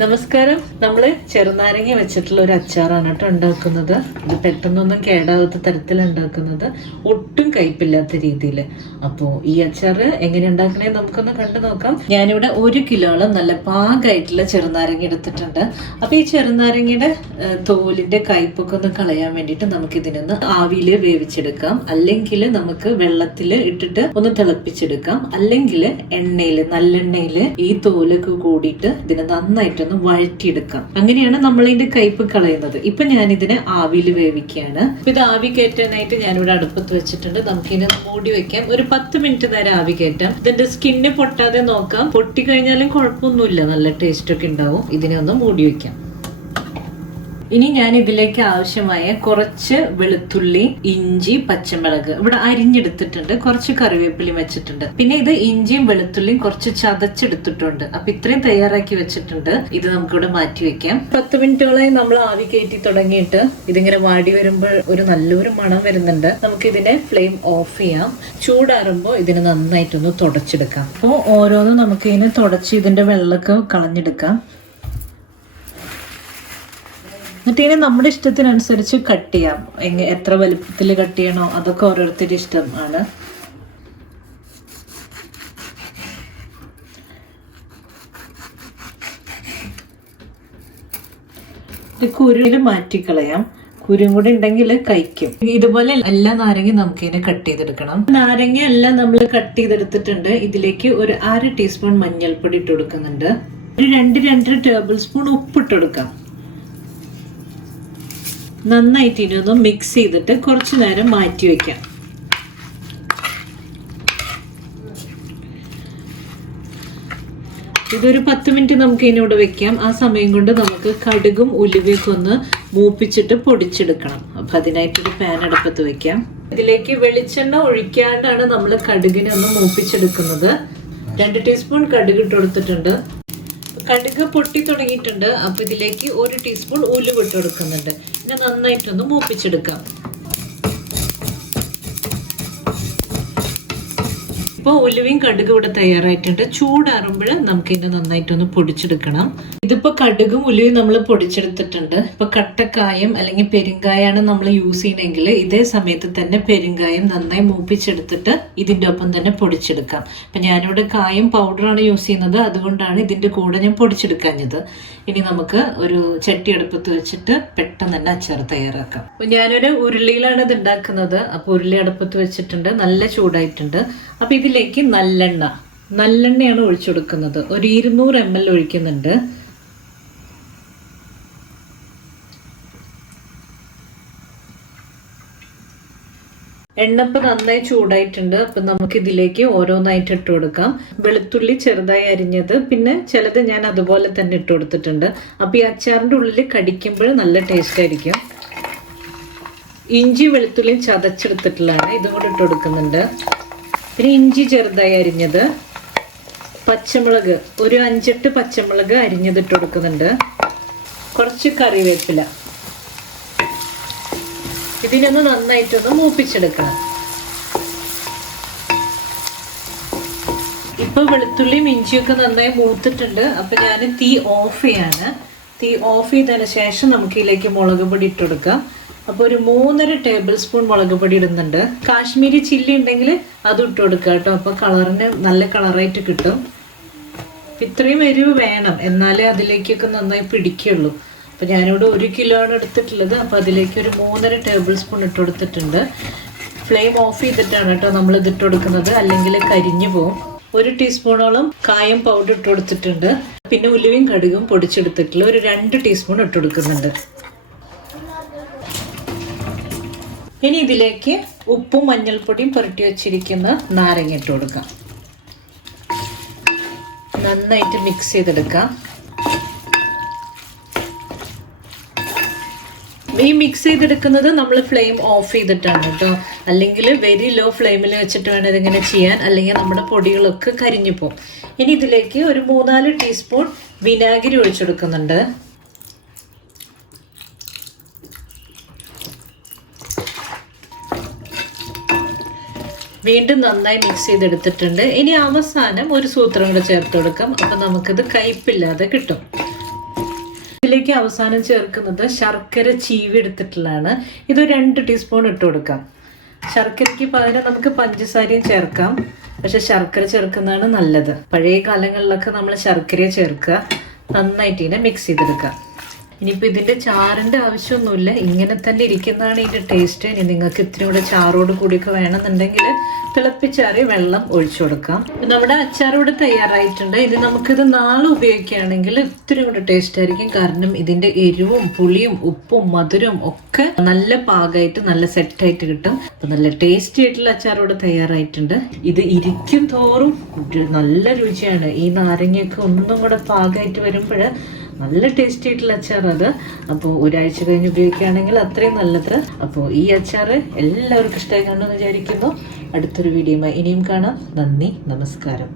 നമസ്കാരം. നമ്മൾ ചെറുനാരങ്ങ വെച്ചിട്ടുള്ള ഒരു അച്ചാറാണ് കേട്ടോ ഉണ്ടാക്കുന്നത്. ഇത് പെട്ടെന്നൊന്നും കേടാവാത്ത തരത്തിൽ ഉണ്ടാക്കുന്നത്, ഒട്ടും കയ്പില്ലാത്ത രീതിയിൽ. അപ്പോൾ ഈ അച്ചാർ എങ്ങനെ ഉണ്ടാക്കണേ നമുക്കൊന്ന് കണ്ടു നോക്കാം. ഞാനിവിടെ 1 കിലോളം നല്ല പാകമായിട്ടുള്ള ചെറുനാരങ്ങ എടുത്തിട്ടുണ്ട്. അപ്പോൾ ഈ ചെറുനാരങ്ങയുടെ തോലിന്റെ കയ്പൊക്കെ ഒന്ന് കളയാൻ വേണ്ടിയിട്ട് നമുക്ക് ഇതിനൊന്ന് ആവിയിൽ വേവിച്ചെടുക്കാം. അല്ലെങ്കിൽ നമുക്ക് വെള്ളത്തിൽ ഇട്ടിട്ട് ഒന്ന് തിളപ്പിച്ചെടുക്കാം. അല്ലെങ്കിൽ എണ്ണയിൽ, നല്ലെണ്ണയിൽ ഈ തോലൊക്കെ കൂടിയിട്ട് ഇതിനെ നന്നായിട്ട് വഴറ്റിയെടുക്കാം. അങ്ങനെയാണ് നമ്മൾ ഇതിന്റെ കയ്പ് കളയുന്നത്. ഇപ്പൊ ഞാൻ ഇതിനെ ആവിയിൽ വേവിക്കുകയാണ്. ഇത് ആവി കയറ്റാനായിട്ട് ഞാനിവിടെ അടുപ്പത്ത് വെച്ചിട്ടുണ്ട്. നമുക്കിതിനെ മൂടി വെക്കാം. ഒരു 10 മിനിറ്റ് നേരം ആവി കയറ്റാം. ഇതിന്റെ സ്കിന്ന് പൊട്ടാതെ നോക്കാം. പൊട്ടി കഴിഞ്ഞാലും കുഴപ്പമൊന്നുമില്ല, നല്ല ടേസ്റ്റ് ഒക്കെ ഉണ്ടാവും. ഇതിനെ ഒന്ന് മൂടി വെക്കാം. ഇനി ഞാൻ ഇതിലേക്ക് ആവശ്യമായ കുറച്ച് വെളുത്തുള്ളി, ഇഞ്ചി, പച്ചമുളക് ഇവിടെ അരിഞ്ഞെടുത്തിട്ടുണ്ട്. കുറച്ച് കറിവേപ്പിലി വെച്ചിട്ടുണ്ട്. പിന്നെ ഇത് ഇഞ്ചിയും വെളുത്തുള്ളിയും കുറച്ച് ചതച്ചെടുത്തിട്ടുണ്ട്. അപ്പൊ ഇത്രയും തയ്യാറാക്കി വെച്ചിട്ടുണ്ട്. ഇത് നമുക്കിവിടെ മാറ്റി വെക്കാം. 10 മിനിറ്റോളായി നമ്മൾ ആവി കയറ്റി തുടങ്ങിയിട്ട് ഇതിങ്ങനെ വാടി വരുമ്പോൾ ഒരു നല്ലൊരു മണം വരുന്നുണ്ട്. നമുക്ക് ഇതിനെ ഫ്ലെയിം ഓഫ് ചെയ്യാം. ചൂടാറുമ്പോൾ ഇതിനെ നന്നായിട്ടൊന്ന് തുടച്ചെടുക്കാം. അപ്പോൾ ഓരോന്നും നമുക്ക് ഇതിനെ തുടച്ച് ഇതിന്റെ വെള്ളമൊക്കെ കളഞ്ഞെടുക്കാം. എന്നിട്ട് ഇതിനെ നമ്മുടെ ഇഷ്ടത്തിനനുസരിച്ച് കട്ട് ചെയ്യാം. എത്ര വലുപ്പത്തിൽ കട്ട് ചെയ്യണോ അതൊക്കെ ഓരോരുത്തരുടെ ഇഷ്ടമാണ്. കുരുവിൽ മാറ്റിക്കളയാം. കുരും കൂടി ഉണ്ടെങ്കിൽ കഴിക്കും. ഇതുപോലെ എല്ലാ നാരങ്ങയും നമുക്ക് ഇതിനെ കട്ട് ചെയ്തെടുക്കണം. നാരങ്ങ എല്ലാം നമ്മൾ കട്ട് ചെയ്തെടുത്തിട്ടുണ്ട്. ഇതിലേക്ക് ഒരു 1/2 ടീസ്പൂൺ മഞ്ഞൾപ്പൊടി ഇട്ട് കൊടുക്കുന്നുണ്ട്. ഒരു 2-2.5 ടേബിൾ സ്പൂൺ ഉപ്പിട്ട് കൊടുക്കാം. നന്നായിട്ട് ഇതൊന്ന് മിക്സ് ചെയ്തിട്ട് കുറച്ചു നേരം മാറ്റി വെക്കാം. ഇതൊരു 10 മിനിറ്റ് നമുക്ക് ഇതിനോട് വെക്കാം. ആ സമയം കൊണ്ട് നമുക്ക് കടുകും ഉലുവയൊക്കെ ഒന്ന് മൂപ്പിച്ചിട്ട് പൊടിച്ചെടുക്കണം. അപ്പൊ അതിനായിട്ടൊരു പാൻ അടുപ്പത്ത് വെക്കാം. ഇതിലേക്ക് വെളിച്ചെണ്ണ ഒഴിക്കാണ്ടാണ് നമ്മൾ കടുകിനെ ഒന്ന് മൂപ്പിച്ചെടുക്കുന്നത്. 2 ടീസ്പൂൺ കടുക് ഇട്ട് കൊടുത്തിട്ടുണ്ട്. കടുക് പൊട്ടി തുടങ്ങിയിട്ടുണ്ട്. അപ്പൊ ഇതിലേക്ക് 1 ടീസ്പൂൺ ഉലുവ ഇട്ട് കൊടുക്കുന്നുണ്ട്. പിന്നെ നന്നായിട്ടൊന്ന് മൂപ്പിച്ചെടുക്കാം. ഇപ്പോൾ ഉലുവയും കടുകും ഇവിടെ തയ്യാറായിട്ടുണ്ട്. ചൂടാറുമ്പോൾ നമുക്ക് ഇതിനെ നന്നായിട്ടൊന്ന് പൊടിച്ചെടുക്കണം. ഇതിപ്പോൾ കടുകും ഉലുവയും നമ്മൾ പൊടിച്ചെടുത്തിട്ടുണ്ട്. ഇപ്പൊ കട്ടക്കായം അല്ലെങ്കിൽ പെരുങ്കായാണ് നമ്മൾ യൂസ് ചെയ്യണമെങ്കിൽ ഇതേ സമയത്ത് തന്നെ പെരുങ്കായം നന്നായി മൂപ്പിച്ചെടുത്തിട്ട് ഇതിൻ്റെ ഒപ്പം തന്നെ പൊടിച്ചെടുക്കാം. ഇപ്പം ഞാനിവിടെ കായം പൗഡറാണ് യൂസ് ചെയ്യുന്നത്. അതുകൊണ്ടാണ് ഇതിൻ്റെ കൂടെ ഞാൻ പൊടിച്ചെടുക്കാഞ്ഞത്. ഇനി നമുക്ക് ഒരു ചട്ടി അടുപ്പത്ത് വെച്ചിട്ട് പെട്ടെന്ന് തന്നെ അച്ചാർ തയ്യാറാക്കാം. അപ്പോൾ ഞാനൊരു ഉരുളിയിലാണ് ഇത് ഉണ്ടാക്കുന്നത്. അപ്പോൾ ഉരുളി അടുപ്പത്ത് വെച്ചിട്ടുണ്ട്. നല്ല ചൂടായിട്ടുണ്ട്. അപ്പോൾ ഇതിലേക്ക് നല്ലെണ്ണയാണ് ഒഴിച്ചു കൊടുക്കുന്നത്. ഒരു 200 ml ഒഴിക്കുന്നുണ്ട്. എണ്ണപ്പം നന്നായി ചൂടായിട്ടുണ്ട്. അപ്പം നമുക്ക് ഇതിലേക്ക് ഓരോന്നായിട്ട് ഇട്ട് കൊടുക്കാം. വെളുത്തുള്ളി ചെറുതായി അരിഞ്ഞത്, പിന്നെ ചിലത് ഞാൻ അതുപോലെ തന്നെ ഇട്ട് കൊടുത്തിട്ടുണ്ട്. അപ്പം ഈ അച്ചാറിൻ്റെ ഉള്ളിൽ കടിക്കുമ്പോൾ നല്ല ടേസ്റ്റ് ആയിരിക്കും. ഇഞ്ചി വെളുത്തുള്ളിയും ചതച്ചെടുത്തിട്ടുള്ളതാണ്, ഇതും കൂടെ ഇട്ട് കൊടുക്കുന്നുണ്ട്. പിന്നെ ഇഞ്ചി ചെറുതായി അരിഞ്ഞത്, പച്ചമുളക് ഒരു 5-8 പച്ചമുളക് അരിഞ്ഞത് ഇട്ട് കൊടുക്കുന്നുണ്ട്. കുറച്ച് കറിവേപ്പില. ഇതിനൊന്ന് നന്നായിട്ടൊന്ന് മൂപ്പിച്ചെടുക്കണം. ഇപ്പൊ വെളുത്തുള്ളിയും ഇഞ്ചിയൊക്കെ നന്നായി മൂത്തിട്ടുണ്ട്. അപ്പൊ ഞാൻ തീ ഓഫ് ചെയ്യാണ്. തീ ഓഫ് ചെയ്തതിന് ശേഷം നമുക്ക് ഇതിലേക്ക് മുളക് പൊടി ഇട്ട് കൊടുക്കാം. അപ്പോൾ ഒരു 3.5 ടേബിൾ സ്പൂൺ മുളക് പൊടി ഇടുന്നുണ്ട്. കാശ്മീരി ചില്ലി ഉണ്ടെങ്കിൽ അത് ഇട്ട് കൊടുക്കുക കേട്ടോ. അപ്പോൾ കളറിന് നല്ല കളറായിട്ട് കിട്ടും. ഇത്രയും എരിവ് വേണം, എന്നാലേ അതിലേക്കൊക്കെ നന്നായി പിടിക്കുള്ളൂ. അപ്പോൾ ഞാനിവിടെ 1 കിലോ ആണ് എടുത്തിട്ടുള്ളത്. അപ്പോൾ അതിലേക്ക് ഒരു 3.5 ടേബിൾ സ്പൂൺ ഇട്ട് കൊടുത്തിട്ടുണ്ട്. ഫ്ലെയിം ഓഫ് ചെയ്തിട്ടാണ് കേട്ടോ നമ്മൾ ഇതിട്ട് കൊടുക്കുന്നത്, അല്ലെങ്കിൽ കരിഞ്ഞു പോകും. 1 ടീസ്പൂണോളം കായം പൗഡർ ഇട്ട് കൊടുത്തിട്ടുണ്ട്. പിന്നെ ഉലുവയും കടുകും പൊടിച്ചെടുത്തിട്ടുള്ള ഒരു 2 ടീസ്പൂൺ ഇട്ട് കൊടുക്കുന്നുണ്ട്. ഇനി ഇതിലേക്ക് ഉപ്പും മഞ്ഞൾപ്പൊടിയും പുരട്ടി വെച്ചിരിക്കുന്ന നാരങ്ങ ഇട്ട് കൊടുക്കാം. നന്നായിട്ട് മിക്സ് ചെയ്തെടുക്കാം. ഈ മിക്സ് ചെയ്തെടുക്കുന്നത് നമ്മൾ ഫ്ലെയിം ഓഫ് ചെയ്തിട്ടാണ് കേട്ടോ. അല്ലെങ്കിൽ വെരി ലോ ഫ്ലെയിമിൽ വെച്ചിട്ട് വേണം ഇതിങ്ങനെ ചെയ്യാൻ, അല്ലെങ്കിൽ നമ്മുടെ പൊടികളൊക്കെ കരിഞ്ഞു പോകും. ഇനി ഇതിലേക്ക് ഒരു 3-4 ടീസ്പൂൺ വിനാഗിരി ഒഴിച്ചെടുക്കുന്നുണ്ട്. വീണ്ടും നന്നായി മിക്സ് ചെയ്തെടുത്തിട്ടുണ്ട്. ഇനി അവസാനം ഒരു സൂത്രം കൂടെ ചേർത്ത് കൊടുക്കാം. അപ്പം നമുക്കിത് കയ്പില്ലാതെ കിട്ടും. ഇതിലേക്ക് അവസാനം ചേർക്കുന്നത് ശർക്കര ചീവി എടുത്തിട്ടുള്ളതാണ്. ഇത് 2 ടീസ്പൂൺ ഇട്ട് കൊടുക്കാം. ശർക്കരയ്ക്ക് പകരം നമുക്ക് പഞ്ചസാരയും ചേർക്കാം, പക്ഷെ ശർക്കര ചേർക്കുന്നതാണ് നല്ലത്. പഴയ കാലങ്ങളിലൊക്കെ നമ്മൾ ശർക്കര ചേർക്കുക, നന്നായിട്ട് ഇതിനെ മിക്സ് ചെയ്തെടുക്കുക. ഇനിയിപ്പോൾ ഇതിൻ്റെ ചാറിൻ്റെ ആവശ്യമൊന്നുമില്ല, ഇങ്ങനെ തന്നെ ഇരിക്കുന്നതാണ് ഇതിൻ്റെ ടേസ്റ്റ്. ഇനി നിങ്ങൾക്ക് ഇത്തിരി കൂടെ ചാറോട് കൂടിയൊക്കെ വേണമെന്നുണ്ടെങ്കിൽ തിളപ്പിച്ചാറിയ വെള്ളം ഒഴിച്ചു കൊടുക്കാം. നമ്മുടെ അച്ചാർ ഇവിടെ തയ്യാറായിട്ടുണ്ട്. ഇത് നമുക്കിത് നാളെ ഉപയോഗിക്കുകയാണെങ്കിൽ ഇത്തിരി കൂടെ ടേസ്റ്റ് ആയിരിക്കും. കാരണം ഇതിൻ്റെ എരിവും പുളിയും ഉപ്പും മധുരവും ഒക്കെ നല്ല പാകമായിട്ട് നല്ല സെറ്റായിട്ട് കിട്ടും. അപ്പം നല്ല ടേസ്റ്റി ആയിട്ടുള്ള അച്ചാർ ഇവിടെ തയ്യാറായിട്ടുണ്ട്. ഇത് ഇരിക്കും തോറും നല്ല രുചിയാണ്. ഈ നാരങ്ങയൊക്കെ ഒന്നും കൂടെ പാകമായിട്ട് വരുമ്പോൾ നല്ല ടേസ്റ്റി ആയിട്ടുള്ള അച്ചാർ അത്. അപ്പോൾ ഒരാഴ്ച കഴിഞ്ഞ് ഉപയോഗിക്കുകയാണെങ്കിൽ അത്രയും നല്ലത്. അപ്പോൾ ഈ അച്ചാർ എല്ലാവർക്കും ഇഷ്ടമായി കാണുമെന്ന് വിചാരിക്കുന്നു. അടുത്തൊരു വീഡിയോയുമായി ഇനിയും കാണാം. നന്ദി, നമസ്കാരം.